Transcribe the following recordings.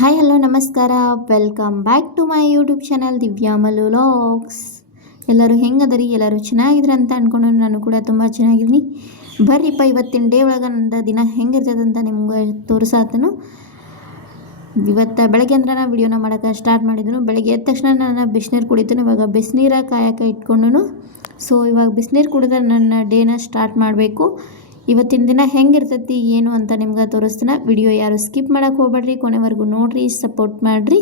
Hi hello ನಮಸ್ಕಾರ, welcome back to my YouTube channel Divya Mallu vlogs. ಎಲ್ಲರೂ ಹೆಂಗದರಿ? ಎಲ್ಲರೂ ಚೆನ್ನಾಗಿದ್ರಿ ಅಂತ ಅಂದ್ಕೊಂಡು ನಾನು ಕೂಡ ತುಂಬ ಚೆನ್ನಾಗಿದ್ದೀನಿ. ಬರ್ರಿಪ್ಪ ಇವತ್ತಿನ ಡೇ ಒಳಗೆ ನಂದು ದಿನ ಹೆಂಗಿರ್ತದಂತ ನಿಮ್ಗೆ ತೋರಿಸಾತನು. ಇವತ್ತು ಬೆಳಗ್ಗೆ ಅಂದ್ರೆ ನಾನು ವಿಡಿಯೋನ ಮಾಡೋಕ್ಕೆ ಸ್ಟಾರ್ಟ್ ಮಾಡಿದನು. ಬೆಳಗ್ಗೆ ಎದ್ದ ತಕ್ಷಣ ನಾನು ಬಿಸಿನೀರು ಕುಡಿತೀನಿ. ಇವಾಗ ಬಿಸಿನೀರ ಕಾಯಕ್ಕೆ ಇಟ್ಕೊಂಡು ಇವಾಗ ಬಿಸಿನೀರು ಕುಡಿದ್ರೆ ನನ್ನ ಡೇನ ಸ್ಟಾರ್ಟ್ ಮಾಡಬೇಕು. ಇವತ್ತಿನ ದಿನ ಹೆಂಗಿರ್ತೈತಿ ಏನು ಅಂತ ನಿಮ್ಗೆ ತೋರಿಸ್ತೀನಿ. ವಿಡಿಯೋ ಯಾರು ಸ್ಕಿಪ್ ಮಾಡೋಕ್ಕೆ ಹೋಗ್ಬೇಡ್ರಿ, ಕೊನೆವರೆಗೂ ನೋಡಿರಿ, ಸಪೋರ್ಟ್ ಮಾಡಿರಿ.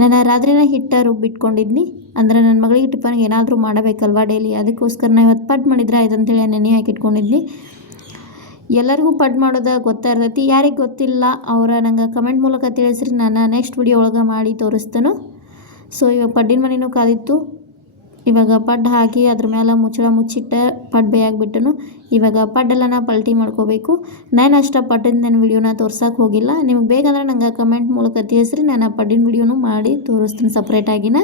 ನಾನು ರಾತ್ರಿನ ಹಿಟ್ಟು ರುಬ್ಬಿಟ್ಕೊಂಡಿದ್ನಿ. ಅಂದರೆ ನನ್ನ ಮಗಳಿಗೆ ಟಿಫನ್ಗೆ ಏನಾದರೂ ಮಾಡಬೇಕಲ್ವಾ ಡೈಲಿ, ಅದಕ್ಕೋಸ್ಕರ ನಾನು ಇವತ್ತು ಪಡ್ ಮಾಡಿದ್ರೆ ಆಯ್ತಂತೇಳಿ ನೆನೆ ಹಾಕಿಟ್ಕೊಂಡಿದ್ನಿ. ಎಲ್ಲರಿಗೂ ಪಡ್ ಮಾಡೋದು ಗೊತ್ತಾ ಇರ್ತೈತಿ. ಯಾರಿಗೆ ಗೊತ್ತಿಲ್ಲ ಅವರ ನಂಗೆ ಕಮೆಂಟ್ ಮೂಲಕ ತಿಳಿಸ್ರಿ, ನಾನು ನೆಕ್ಸ್ಟ್ ವಿಡಿಯೋ ಒಳಗೆ ಮಾಡಿ ತೋರಿಸ್ತೇನೆ. ಇವಾಗ ಪಡ್ಡಿನ ಮನೆಯೂ ಕಾದಿತ್ತು. ಇವಾಗ ಪಡ್ಡು ಹಾಕಿ ಅದ್ರ ಮೇಲೆ ಮುಚ್ಚಳ ಮುಚ್ಚಿಟ್ಟು ಪಡ್ಡು ಬೇಯಾಗಿಬಿಟ್ಟನು. ಇವಾಗ ಪಡ್ಡೆಲ್ಲ ಪಲ್ಟಿ ಮಾಡ್ಕೋಬೇಕು. ನಾನು ಅಷ್ಟು ಪಡ್ಡಿನ ನಾನು ವಿಡಿಯೋನ ತೋರ್ಸೋಕೆ ಹೋಗಿಲ್ಲ. ನಿಮ್ಗೆ ಬೇಕಂದ್ರೆ ನಂಗೆ ಕಮೆಂಟ್ ಮೂಲಕ ತಿಳಿಸ್ರಿ, ನಾನು ಆ ಪಡ್ಡಿನ ವಿಡಿಯೋನು ಮಾಡಿ ತೋರಿಸ್ತೀನಿ ಸಪ್ರೇಟಾಗಿನ.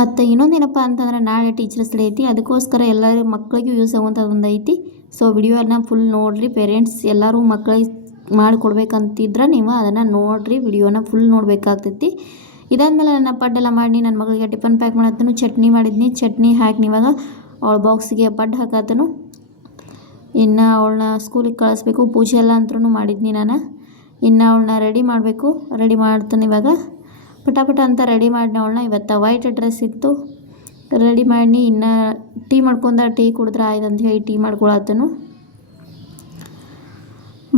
ಮತ್ತು ಇನ್ನೊಂದೇನಪ್ಪ ಅಂತಂದ್ರೆ ನಾಳೆ ಟೀಚರ್ಸ್ ಡೇ ಐತಿ. ಅದಕ್ಕೋಸ್ಕರ ಎಲ್ಲರೂ ಮಕ್ಕಳಿಗೂ ಯೂಸ್ ಆಗುವಂಥದ್ದು ಒಂದು ಐತಿ. ವಿಡಿಯೋನ ಫುಲ್ ನೋಡಿರಿ. ಪೇರೆಂಟ್ಸ್ ಎಲ್ಲರೂ ಮಕ್ಕಳಿಗೆ ಮಾಡಿಕೊಡ್ಬೇಕಂತಿದ್ರೆ ನೀವು ಅದನ್ನು ನೋಡಿರಿ, ವಿಡಿಯೋನ ಫುಲ್ ನೋಡಬೇಕಾಗ್ತೈತಿ. ಇದಾದಮೇಲೆ ನನ್ನ ಪಡ್ಡೆಲ್ಲ ಮಾಡಿ ನನ್ನ ಮಗಳಿಗೆ ಟಿಫನ್ ಪ್ಯಾಕ್ ಮಾಡತ್ತನು. ಚಟ್ನಿ ಮಾಡಿದ್ನಿ. ಚಟ್ನಿ ಹಾಕಿ ಇವಾಗ ಅವಳ ಬಾಕ್ಸಿಗೆ ಪಡ್ಡು ಹಾಕತ್ತನು. ಇನ್ನು ಅವಳನ್ನ ಸ್ಕೂಲಿಗೆ ಕಳಿಸ್ಬೇಕು. ಪೂಜೆ ಎಲ್ಲ ಅಂತೂ ಮಾಡಿದ್ನಿ ನಾನು. ಇನ್ನು ಅವಳನ್ನ ರೆಡಿ ಮಾಡಬೇಕು. ರೆಡಿ ಮಾಡ್ತಾನೆ ಇವಾಗ ಪಟಾಪಟ ಅಂತ ರೆಡಿ ಮಾಡಿ ಅವಳನ್ನ. ಇವತ್ತು ವೈಟ್ ಡ್ರೆಸ್ ಇತ್ತು, ರೆಡಿ ಮಾಡಿ. ಇನ್ನು ಟೀ ಮಾಡ್ಕೊಂಡ ಟೀ ಕುಡಿದ್ರೆ ಆಯ್ತು ಅಂತ ಹೇಳಿ ಟೀ ಮಾಡ್ಕೊಳತ್ತನು.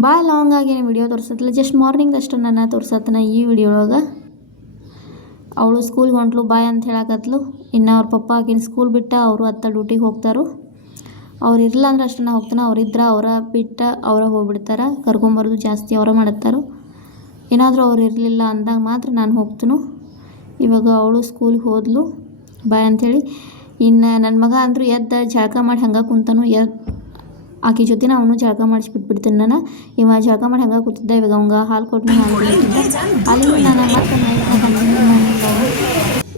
ಭಾಳ ಲಾಂಗ್ ಆಗಿ ವಿಡಿಯೋ ತೋರಿಸತ್ತಿಲ್ಲ, ಜಸ್ಟ್ ಮಾರ್ನಿಂಗ್ ಅಷ್ಟು ನನ್ನ ತೋರ್ಸತ್ತನ ಈ ವಿಡಿಯೋ ಒಳಗೆ. ಅವಳು ಸ್ಕೂಲ್ಗೆ ಹೊಂಟ್ಲು ಬಾಯ್ ಅಂತ ಹೇಳಕತ್ಲು. ಇನ್ನು ಅವ್ರ ಪಪ್ಪ ಆಕಿನ ಸ್ಕೂಲ್ ಬಿಟ್ಟು ಅವರು ಅತ್ತ ಡ್ಯೂಟಿಗೆ ಹೋಗ್ತಾರೆ. ಅವ್ರು ಇರಲ್ಲ ಅಂದ್ರೆ ಅಷ್ಟು ನಾ ಹೋಗ್ತಾನೆ, ಅವರಿದ್ರೆ ಅವರ ಬಿಟ್ಟು ಅವರ ಹೋಗ್ಬಿಡ್ತಾರೆ. ಕರ್ಕೊಂಬರೋದು ಜಾಸ್ತಿ ಅವರ ಮಾಡುತ್ತಾರೆ. ಏನಾದರೂ ಅವ್ರು ಇರಲಿಲ್ಲ ಅಂದಾಗ ಮಾತ್ರ ನಾನು ಹೋಗ್ತೀನಿ. ಇವಾಗ ಅವಳು ಸ್ಕೂಲ್ಗೆ ಹೋದ್ಲು ಬಾಯ್ ಅಂಥೇಳಿ. ಇನ್ನು ನನ್ನ ಮಗ ಅಂದರೂ ಎದ್ದು ಜಳಕ ಮಾಡಿ ಹಂಗೆ ಕುಂತಾನು. ಆಕೆ ಜೊತೆ ಅವನು ಜಳಕ ಮಾಡಿಸ್ಬಿಟ್ಬಿಡ್ತೀನಿ ನಾನು. ಇವಾಗ ಜಳಕ ಮಾಡಿ ಹಂಗೆ ಕೂತಿದ್ದೆ. ಇವಾಗ ಅವಂಗೆ ಹಾಲು ಕೊಟ್ಟು ಹಾಲು ಕುಡಿತಿದ್ದೆ. ಅಲ್ಲಿ ನಾನು ಮತ್ತೆ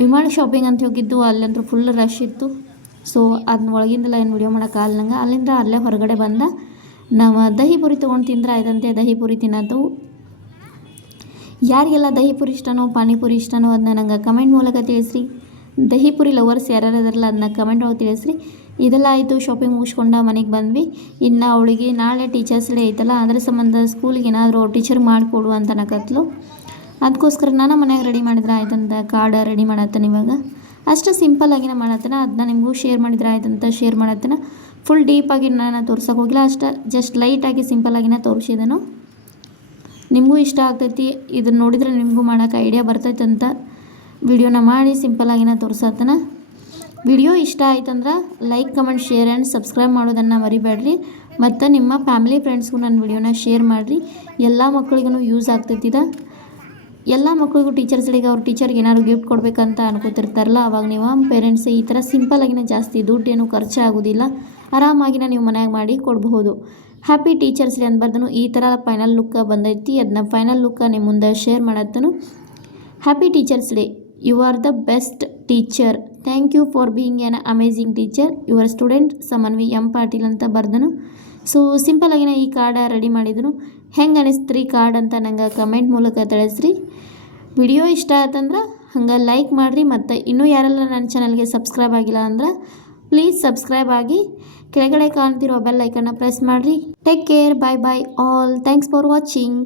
ವಿಮಾನ ಶಾಪಿಂಗ್ ಅಂತ ಹೋಗಿದ್ದು. ಅಲ್ಲಂತೂ ಫುಲ್ ರಶ್ ಇತ್ತು. ಅದನ್ನ ಒಳಗಿಂದೆಲ್ಲ ಏನು ವಿಡಿಯೋ ಮಾಡೋಕ್ಕಾಗಲ್ಲ ನಂಗೆ. ಅಲ್ಲಿಂದ ಅಲ್ಲೇ ಹೊರಗಡೆ ಬಂದ ನಾವು ದಹಿ ಪುರಿ ತೊಗೊಂಡು ತಿಂದ್ರೆ ಆಯ್ತಂತೆ. ದಹಿ ಪುರಿ ತಿನ್ನೋದು. ಯಾರಿಗೆಲ್ಲ ದಹಿ ಪುರಿ ಇಷ್ಟನೋ ಪಾನಿಪುರಿ ಇಷ್ಟನೋ ಅದನ್ನ ನಂಗೆ ಕಮೆಂಟ್ ಮೂಲಕ ತಿಳಿಸ್ರಿ. ದಹಿ ಪುರಿ ಲವರ್ಸ್ ಯಾರ್ಯಾರು ಅದರಲ್ಲ ಅದನ್ನ ಕಮೆಂಟ್ ಒಳಗೆ ತಿಳಿಸ್ರಿ. ಇದೆಲ್ಲ ಆಯಿತು, ಶಾಪಿಂಗ್ ಮುಗಿಸ್ಕೊಂಡು ಮನೆಗೆ ಬಂದ್ವಿ. ಇನ್ನು ಅವಳಿಗೆ ನಾಳೆ ಟೀಚರ್ಸ್ ಡೇ ಐತಲ್ಲ, ಅದರ ಸಂಬಂಧ ಸ್ಕೂಲಿಗೆ ಏನಾದರೂ ಟೀಚರ್ ಮಾಡಿಕೊಡು ಅಂತ ಅನ್ನಕತ್ಲು. ಅದಕ್ಕೋಸ್ಕರ ನಾನು ಮನೆಯಾಗ ರೆಡಿ ಮಾಡಿದ್ರೆ ಆಯ್ತಂತ ಕಾರ್ಡ್ ರೆಡಿ ಮಾಡತ್ತೇನೆ. ಇವಾಗ ಅಷ್ಟು ಸಿಂಪಲ್ಲಾಗಿನ ಮಾಡತ್ತೇನೆ. ಅದನ್ನ ನಿಮಗೂ ಶೇರ್ ಮಾಡಿದ್ರೆ ಆಯ್ತಂತ ಶೇರ್ ಮಾಡತ್ತೇನೆ. ಫುಲ್ ಡೀಪಾಗಿ ನಾನು ತೋರ್ಸೋಕೆ ಹೋಗಿಲ್ಲ, ಅಷ್ಟು ಜಸ್ಟ್ ಲೈಟಾಗಿ ಸಿಂಪಲ್ಲಾಗಿನ ತೋರಿಸಿದನು. ನಿಮಗೂ ಇಷ್ಟ ಆಗ್ತೈತಿ. ಇದನ್ನು ನೋಡಿದರೆ ನಿಮಗೂ ಮಾಡೋಕೆ ಐಡಿಯಾ ಬರ್ತೈತೆ ಅಂತ ವಿಡಿಯೋನ ಮಾಡಿ ಸಿಂಪಲ್ಲಾಗಿನ ತೋರಿಸತ್ತನ. ವಿಡಿಯೋ ಇಷ್ಟ ಆಯ್ತಂದ್ರೆ like, comment, share and subscribe ಮಾಡೋದನ್ನು ಮರಿಬೇಡ್ರಿ. ಮತ್ತು ನಿಮ್ಮ ಫ್ಯಾಮಿಲಿ ಫ್ರೆಂಡ್ಸ್ಗೂ ನನ್ನ ವಿಡಿಯೋನ ಶೇರ್ ಮಾಡಿರಿ. ಎಲ್ಲ ಮಕ್ಕಳಿಗೂ ಯೂಸ್ ಆಗ್ತೈತಿದೆ. ಎಲ್ಲ ಮಕ್ಕಳಿಗೂ ಟೀಚರ್ಸ್ ಡೇಗೆ ಅವ್ರ ಟೀಚರ್ಗೆ ಏನಾದ್ರು ಗಿಫ್ಟ್ ಕೊಡಬೇಕಂತ ಅನ್ಕೋತಿರ್ತಾರಲ್ಲ, ಅವಾಗ ನೀವು ಪೇರೆಂಟ್ಸ್ ಈ ಥರ ಸಿಂಪಲ್ಲಾಗಿನ ಜಾಸ್ತಿ ದುಡ್ಡೇನು ಖರ್ಚಾಗೋದಿಲ್ಲ, ಆರಾಮಾಗಿನ ನೀವು ಮನ್ಯಾಗ ಮಾಡಿ ಕೊಡಬಹುದು. ಹ್ಯಾಪಿ ಟೀಚರ್ಸ್ ಡೇ ಅಂತ ಬರ್ದನು. ಈ ಥರ ಫೈನಲ್ ಲುಕ್ ಬಂದೈತಿ. ಅದನ್ನ ಫೈನಲ್ ಲುಕ್ ನಿಮ್ಮ ಮುಂದೆ ಶೇರ್ ಮಾಡತ್ತನು. Happy teachers day. You are the best teacher. Thank you for being an amazing teacher. Your student Samanvi M Patil ಅಂತ ಬರ್ದನು. ಸಿಂಪಲ್ಲಾಗಿನ ಈ ಕಾರ್ಡ ರೆಡಿ ಮಾಡಿದನು. ಹೆಂಗೆ ಅನಿಸ್ತ್ರಿ ಕಾರ್ಡ್ ಅಂತ ನಂಗೆ ಕಮೆಂಟ್ ಮೂಲಕ ತಿಳಿಸ್ರಿ. ವಿಡಿಯೋ ಇಷ್ಟ ಆಯ್ತಂದ್ರೆ ಹಂಗೆ ಲೈಕ್ ಮಾಡಿರಿ. ಮತ್ತು ಇನ್ನೂ ಯಾರೆಲ್ಲ ನನ್ನ ಚಾನಲ್ಗೆ ಸಬ್ಸ್ಕ್ರೈಬ್ ಆಗಿಲ್ಲ ಅಂದ್ರೆ ಪ್ಲೀಸ್ ಸಬ್ಸ್ಕ್ರೈಬ್ ಆಗಿ ಕೆಳಗಡೆ ಕಾಣ್ತಿರೋ ಬೆಲ್ ಐಕನ್ನ ಪ್ರೆಸ್ ಮಾಡಿರಿ. Take care. Bye bye all. Thanks for watching.